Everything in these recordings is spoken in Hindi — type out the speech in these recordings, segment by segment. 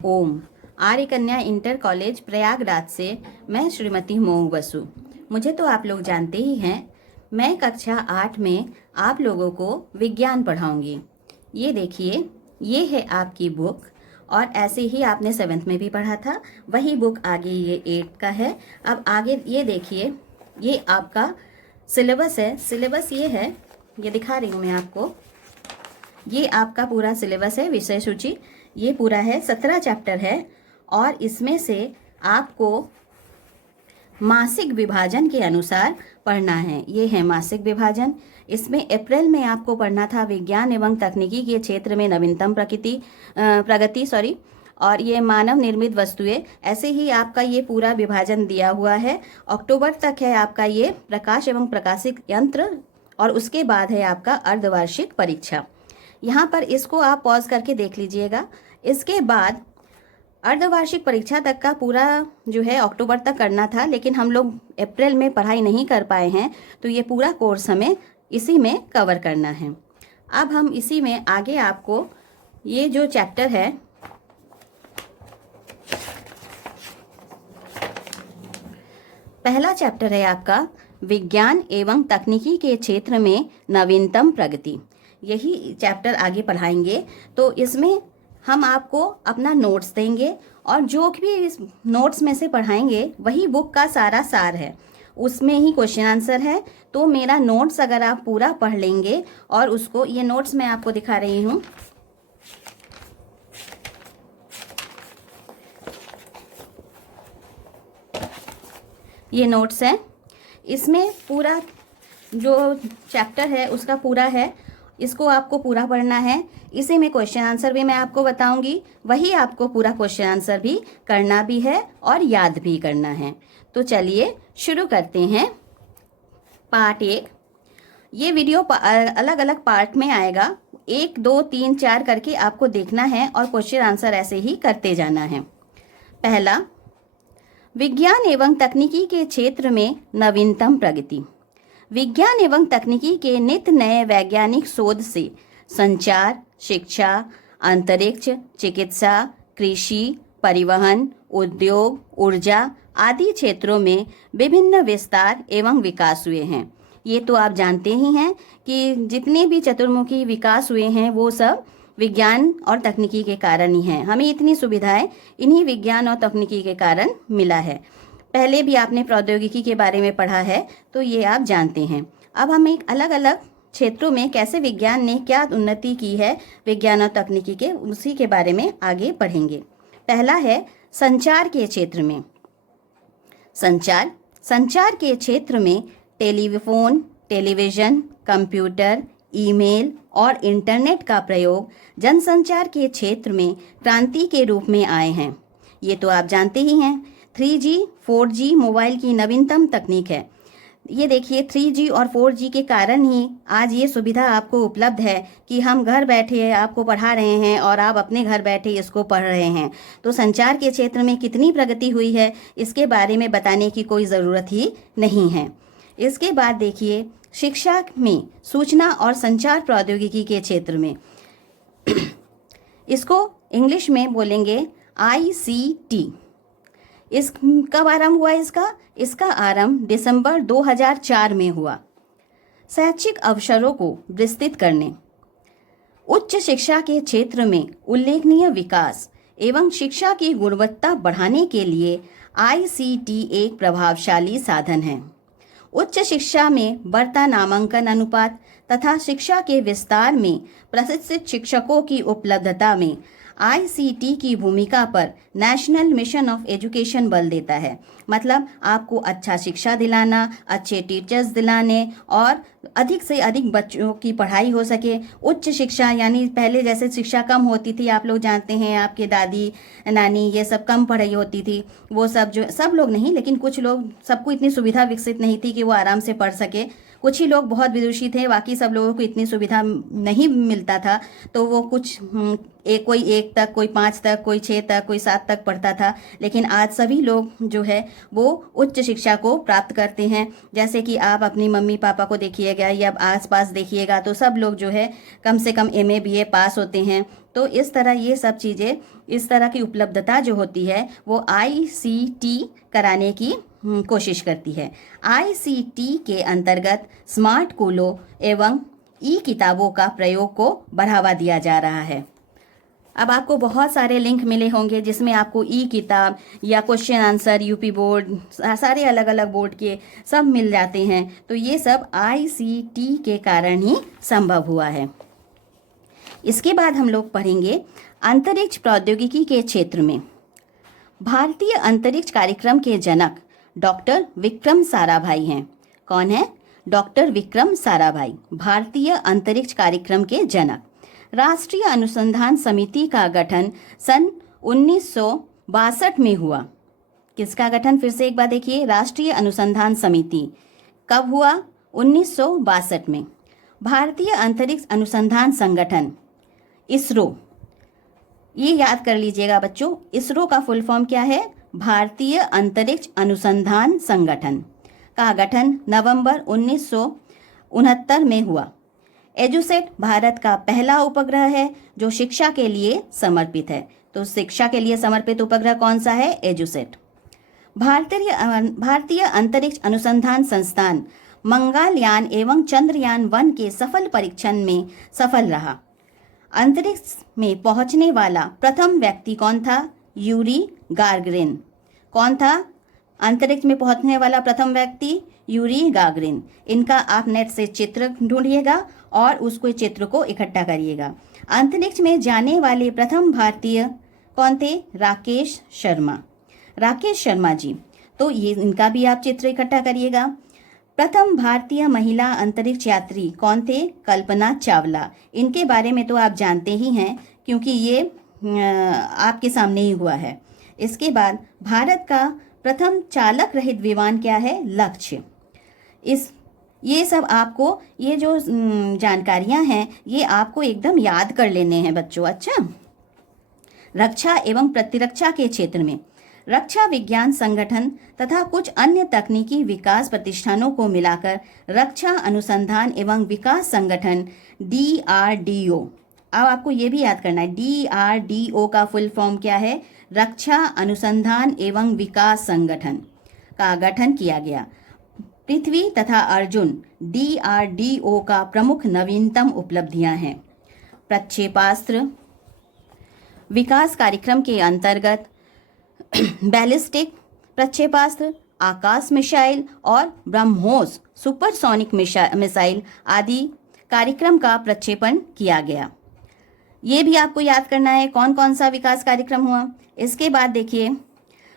ओम। आर्य कन्या इंटर कॉलेज प्रयागराज से मैं श्रीमती मोंग बसु। मुझे तो आप लोग जानते ही हैं। मैं कक्षा 8 में आप लोगों को विज्ञान पढ़ाऊंगी। ये देखिए, ये है आपकी बुक और ऐसे ही आपने 7th में भी पढ़ा था, वही बुक आगे ये 8 का है। अब आगे ये देखिए, ये आपका सिलेबस है। सिलेबस ये है, ये दिखा रही हूँ मैं आपको। ये आपका पूरा सिलेबस है, विषय सूची ये पूरा है, 17 चैप्टर है और इसमें से आपको मासिक विभाजन के अनुसार पढ़ना है। ये है मासिक विभाजन। इसमें अप्रैल में आपको पढ़ना था विज्ञान एवं तकनीकी के क्षेत्र में नवीनतम प्रगति और ये मानव निर्मित वस्तुएं। ऐसे ही आपका ये पूरा विभाजन दिया हुआ है। अक्टूबर तक है आपका ये प्रकाश एवं प्रकाशिक यंत्र और उसके बाद है आपका अर्धवार्षिक परीक्षा। यहाँ पर इसको आप पॉज करके देख लीजिएगा। इसके बाद अर्धवार्षिक परीक्षा तक का पूरा जो है अक्टूबर तक करना था, लेकिन हम लोग अप्रैल में पढ़ाई नहीं कर पाए हैं, तो ये पूरा कोर्स हमें इसी में कवर करना है। अब हम इसी में आगे आपको ये जो चैप्टर है, पहला चैप्टर है आपका विज्ञान एवं तकनीकी के क्षेत्र में नवीनतम प्रगति। यही चैप्टर आगे पढ़ाएंगे। तो इसमें हम आपको अपना नोट्स देंगे और जो भी इस नोट्स में से पढ़ाएंगे वही बुक का सारा सार है, उसमें ही क्वेश्चन आंसर है। तो मेरा नोट्स अगर आप पूरा पढ़ लेंगे और उसको, ये नोट्स मैं आपको दिखा रही हूँ। ये नोट्स है, इसमें पूरा जो चैप्टर है उसका पूरा है, इसको आपको पूरा पढ़ना है। इसी में क्वेश्चन आंसर भी मैं आपको बताऊंगी, वही आपको पूरा क्वेश्चन आंसर भी करना भी है और याद भी करना है। तो चलिए शुरू करते हैं। पार्ट 1। ये वीडियो अलग अलग पार्ट में आएगा, 1 2 3 4 करके आपको देखना है और क्वेश्चन आंसर ऐसे ही करते जाना है। पहला, विज्ञान एवं तकनीकी के क्षेत्र में नवीनतम प्रगति। विज्ञान एवं तकनीकी के नित्य नए वैज्ञानिक शोध से संचार, शिक्षा, अंतरिक्ष, चिकित्सा, कृषि, परिवहन, उद्योग, ऊर्जा आदि क्षेत्रों में विभिन्न विस्तार एवं विकास हुए हैं। ये तो आप जानते ही हैं कि जितने भी चतुर्मुखी विकास हुए हैं वो सब विज्ञान और तकनीकी के कारण ही हैं। हमें इतनी सुविधाएं इन्हीं विज्ञान और तकनीकी के कारण मिला है। पहले भी आपने प्रौद्योगिकी के बारे में पढ़ा है, तो ये आप जानते हैं। अब हम एक अलग अलग क्षेत्रों में कैसे विज्ञान ने क्या उन्नति की है विज्ञान और तकनीकी के, उसी के बारे में आगे पढ़ेंगे। पहला है संचार के क्षेत्र में। संचार के क्षेत्र में टेलीफोन, टेलीविज़न, कंप्यूटर, ईमेल और इंटरनेट का प्रयोग जनसंचार के क्षेत्र में क्रांति के रूप में आए हैं। ये तो आप जानते ही हैं। 3G, 4G मोबाइल की नवीनतम तकनीक है। ये देखिए, 3G और 4G के कारण ही आज ये सुविधा आपको उपलब्ध है कि हम घर बैठे आपको पढ़ा रहे हैं और आप अपने घर बैठे इसको पढ़ रहे हैं। तो संचार के क्षेत्र में कितनी प्रगति हुई है इसके बारे में बताने की कोई ज़रूरत ही नहीं है। इसके बाद देखिए, शिक्षा में सूचना और संचार प्रौद्योगिकी के क्षेत्र में इसको इंग्लिश में बोलेंगे ICT। इस कब आरंभ हुआ इसका आरंभ दिसंबर 2004 में हुआ। शैक्षिक अवसरों को विस्तृत करने, उच्च शिक्षा के क्षेत्र में उल्लेखनीय विकास एवं शिक्षा की गुणवत्ता बढ़ाने के लिए ICT एक प्रभावशाली साधन है। उच्च शिक्षा में बढ़ता नामांकन अनुपात तथा शिक्षा के विस्तार में प्रशिक्षित शिक्षकों की उपलब्धता में ICT की भूमिका पर नेशनल मिशन ऑफ एजुकेशन बल देता है। मतलब आपको अच्छा शिक्षा दिलाना, अच्छे टीचर्स दिलाने और अधिक से अधिक बच्चों की पढ़ाई हो सके। उच्च शिक्षा यानी पहले जैसे शिक्षा कम होती थी, आप लोग जानते हैं, आपके दादी नानी ये सब कम पढ़ाई होती थी। वो सब जो सब लोग नहीं, लेकिन कुछ लोग, सबको इतनी सुविधा विकसित नहीं थी कि वो आराम से पढ़ सके। कुछ ही लोग बहुत विदुषी थे, बाकी सब लोगों को इतनी सुविधा नहीं मिलता था। तो वो कुछ कोई 1 तक, कोई 5 तक, कोई 6 तक, कोई 7 तक पढ़ता था। लेकिन आज सभी लोग जो है वो उच्च शिक्षा को प्राप्त करते हैं। जैसे कि आप अपनी मम्मी पापा को देखिएगा या आसपास देखिएगा तो सब लोग जो है कम से कम MA BA पास होते हैं। तो इस तरह ये सब चीज़ें, इस तरह की उपलब्धता जो होती है वो ICT कराने की कोशिश करती है। ICT के अंतर्गत स्मार्ट स्कूलों एवं किताबों का प्रयोग को बढ़ावा दिया जा रहा है। अब आपको बहुत सारे लिंक मिले होंगे जिसमें आपको किताब या क्वेश्चन आंसर, UP बोर्ड, सारे अलग अलग बोर्ड के सब मिल जाते हैं। तो ये सब ICT के कारण ही संभव हुआ है। इसके बाद हम लोग पढ़ेंगे अंतरिक्ष प्रौद्योगिकी के क्षेत्र में। भारतीय अंतरिक्ष कार्यक्रम के जनक डॉक्टर विक्रम साराभाई हैं। कौन है? डॉक्टर विक्रम साराभाई, भारतीय अंतरिक्ष कार्यक्रम के जनक। राष्ट्रीय अनुसंधान समिति का गठन सन 1962 में हुआ। किसका गठन? फिर से एक बार देखिए, राष्ट्रीय अनुसंधान समिति कब हुआ? 1962 में। भारतीय अंतरिक्ष अनुसंधान संगठन इसरो, ये याद कर लीजिएगा बच्चों, इसरो का फुल फॉर्म क्या है? भारतीय अंतरिक्ष अनुसंधान संगठन का गठन नवंबर 1969 में हुआ। एजुसेट भारत का पहला उपग्रह है जो शिक्षा के लिए समर्पित है। तो शिक्षा के लिए समर्पित उपग्रह कौन सा है? एजुसेट। भारतीय अंतरिक्ष अनुसंधान संस्थान मंगलयान एवं चंद्रयान 1 के सफल परीक्षण में सफल रहा। अंतरिक्ष में पहुंचने वाला प्रथम व्यक्ति कौन था? Yuri Gagarin. कौन था अंतरिक्ष में पहुंचने वाला प्रथम व्यक्ति? Yuri Gagarin. इनका आप नेट से चित्र ढूंढिएगा और उसको चित्र को इकट्ठा करिएगा। अंतरिक्ष में जाने वाले प्रथम भारतीय कौन थे? राकेश शर्मा। राकेश शर्मा जी, तो ये इनका भी आप चित्र इकट्ठा करिएगा। प्रथम भारतीय महिला अंतरिक्ष यात्री कौन थे? कल्पना चावला। इनके बारे में तो आप जानते ही हैं क्योंकि ये आपके सामने ही हुआ है। इसके बाद भारत का प्रथम चालक रहित विमान क्या है? लक्ष्य। ये सब आपको, ये जो जानकारियां हैं ये आपको एकदम याद कर लेने हैं बच्चों। अच्छा, रक्षा एवं प्रतिरक्षा के क्षेत्र में रक्षा विज्ञान संगठन तथा कुछ अन्य तकनीकी विकास प्रतिष्ठानों को मिलाकर रक्षा अनुसंधान एवं विकास संगठन DRDO। अब आपको ये भी याद करना है, DRDO का फुल फॉर्म क्या है? रक्षा अनुसंधान एवं विकास संगठन का गठन किया गया। पृथ्वी तथा अर्जुन DRDO का प्रमुख नवीनतम उपलब्धियां हैं। प्रक्षेपास्त्र विकास कार्यक्रम के अंतर्गत बैलिस्टिक प्रक्षेपास्त्र, आकाश मिसाइल और ब्रह्मोस सुपरसोनिक मिसाइल आदि कार्यक्रम का प्रक्षेपण किया गया। ये भी आपको याद करना है कौन कौन सा विकास कार्यक्रम हुआ। इसके बाद देखिए,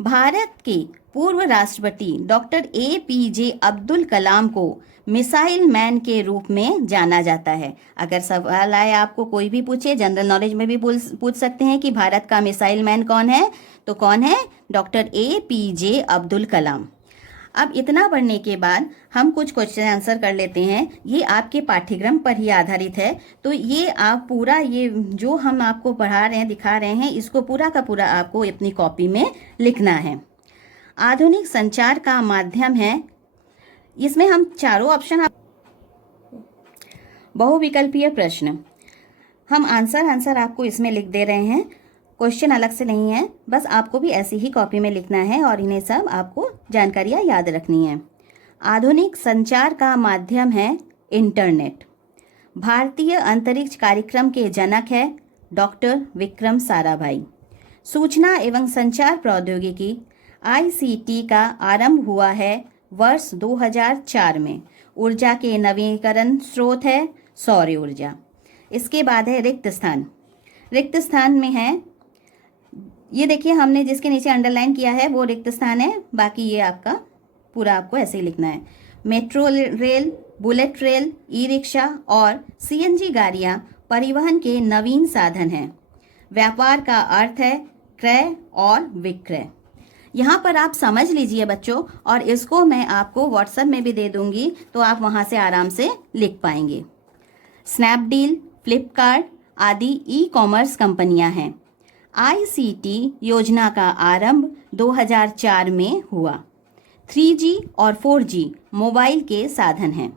भारत के पूर्व राष्ट्रपति डॉक्टर APJ अब्दुल कलाम को मिसाइल मैन के रूप में जाना जाता है। अगर सवाल आए, आपको कोई भी पूछे, जनरल नॉलेज में भी पूछ सकते हैं कि भारत का मिसाइल मैन कौन है, तो कौन है? Doctor APJ Abdul Kalam. अब इतना पढ़ने के बाद हम कुछ क्वेश्चन आंसर कर लेते हैं। ये आपके पाठ्यक्रम पर ही आधारित है, तो ये आप पूरा, ये जो हम आपको पढ़ा रहे हैं, दिखा रहे हैं, इसको पूरा का पूरा आपको अपनी कॉपी में लिखना है। आधुनिक संचार का माध्यम है, इसमें हम चारों ऑप्शन, बहुविकल्पीय प्रश्न, हम आंसर आपको इसमें लिख दे रहे हैं। क्वेश्चन अलग से नहीं है, बस आपको भी ऐसी ही कॉपी में लिखना है और इन्हें सब आपको जानकारियाँ याद रखनी है। आधुनिक संचार का माध्यम है इंटरनेट। भारतीय अंतरिक्ष कार्यक्रम के जनक है डॉक्टर विक्रम साराभाई। सूचना एवं संचार प्रौद्योगिकी ICT का आरंभ हुआ है वर्ष 2004 में। ऊर्जा के नवीकरण स्रोत है सौर ऊर्जा। इसके बाद है रिक्त स्थान। रिक्त स्थान में है, ये देखिए हमने जिसके नीचे अंडरलाइन किया है वो रिक्त स्थान है, बाकी ये आपका पूरा आपको ऐसे ही लिखना है। Metro rail, bullet rail, e rickshaw और CNG गाड़ियाँ परिवहन के नवीन साधन हैं। व्यापार का अर्थ है क्रय और विक्रय। यहाँ पर आप समझ लीजिए बच्चों, और इसको मैं आपको व्हाट्सएप में भी दे दूँगी, तो आप वहाँ से आराम से लिख पाएंगे। स्नैपडील, फ्लिपकार्ट आदि ई कॉमर्स कंपनियां हैं। ICT योजना का आरंभ 2004 में हुआ। 3G और 4G मोबाइल के साधन हैं।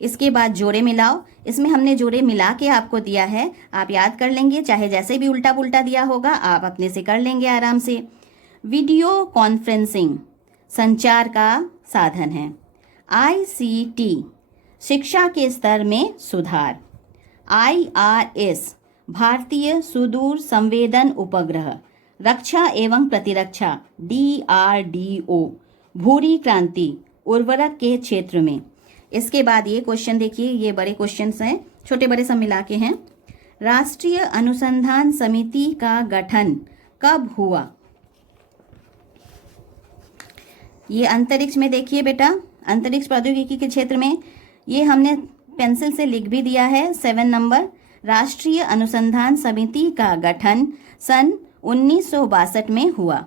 इसके बाद जोड़े मिलाओ, इसमें हमने जोड़े मिला के आपको दिया है, आप याद कर लेंगे, चाहे जैसे भी उल्टा पुल्टा दिया होगा आप अपने से कर लेंगे आराम से। वीडियो कॉन्फ्रेंसिंग संचार का साधन है। ICT शिक्षा के स्तर में सुधार। IRS भारतीय सुदूर संवेदन उपग्रह। रक्षा एवं प्रतिरक्षा DRDO भूरी क्रांति उर्वरक के क्षेत्र में। इसके बाद ये क्वेश्चन देखिए, ये बड़े क्वेश्चंस हैं, छोटे बड़े सब मिला के हैं। राष्ट्रीय अनुसंधान समिति का गठन कब हुआ? ये अंतरिक्ष में देखिए बेटा, अंतरिक्ष प्रौद्योगिकी के क्षेत्र में, ये हमने पेंसिल से लिख भी दिया है 7 नंबर। राष्ट्रीय अनुसंधान समिति का गठन सन 1962 में हुआ,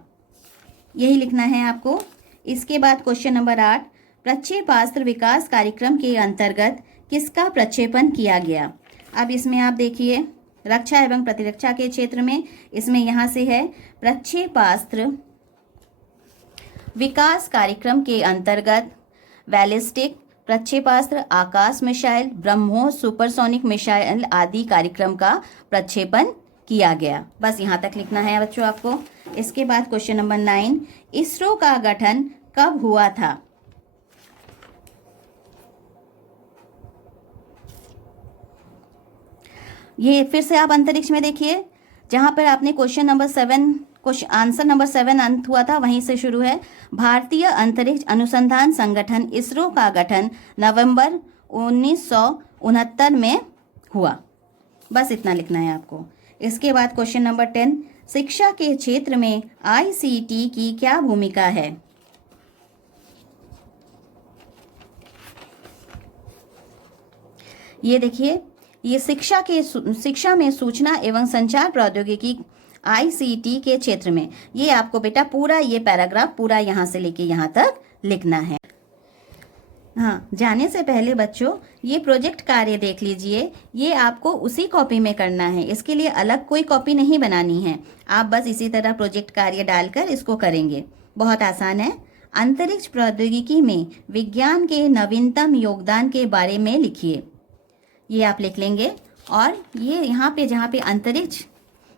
यही लिखना है आपको। इसके बाद क्वेश्चन नंबर 8, प्रक्षेपास्त्र विकास कार्यक्रम के अंतर्गत किसका प्रक्षेपण किया गया? अब इसमें आप देखिए, रक्षा एवं प्रतिरक्षा के क्षेत्र में, इसमें यहाँ से है प्रक्षेपास्त्र विकास कार्यक्रम के अंतर्गत बैलिस्टिक प्रक्षेपास्त्र, आकाश मिसाइल, ब्रह्मोस सुपरसोनिक मिसाइल आदि कार्यक्रम का प्रक्षेपण किया गया। बस यहाँ तक लिखना है बच्चों आपको। इसके बाद क्वेश्चन नंबर 9, इसरो का गठन कब हुआ था? ये फिर से आप अंतरिक्ष में देखिए, जहाँ पर आपने क्वेश्चन नंबर 7 आंसर नंबर 7 अंत हुआ था, वहीं से शुरू है। भारतीय अंतरिक्ष अनुसंधान संगठन इसरो का गठन नवंबर 1969 में हुआ। बस इतना लिखना है आपको। इसके बाद क्वेश्चन नंबर 10, शिक्षा के क्षेत्र में ICT की क्या भूमिका है? ये देखिए, ये शिक्षा में सूचना एवं संचार प्रौद्योगिकी ICT के क्षेत्र में, ये आपको बेटा पूरा ये पैराग्राफ पूरा यहाँ से लेके यहाँ तक लिखना है। हाँ, जाने से पहले बच्चों ये प्रोजेक्ट कार्य देख लीजिए, ये आपको उसी कॉपी में करना है, इसके लिए अलग कोई कॉपी नहीं बनानी है। आप बस इसी तरह प्रोजेक्ट कार्य डालकर इसको करेंगे, बहुत आसान है। अंतरिक्ष प्रौद्योगिकी में विज्ञान के नवीनतम योगदान के बारे में लिखिए, ये आप लिख लेंगे। और ये यहाँ पे जहाँ पे अंतरिक्ष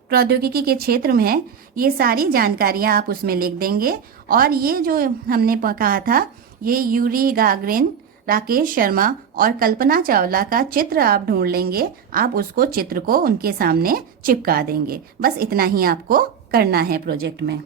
प्रौद्योगिकी के क्षेत्र में है, ये सारी जानकारियाँ आप उसमें लिख देंगे। और ये जो हमने कहा था, ये यूरी गागरिन, राकेश शर्मा और कल्पना चावला का चित्र आप ढूंढ लेंगे, आप उसको चित्र को उनके सामने चिपका देंगे। बस इतना ही आपको करना है प्रोजेक्ट में।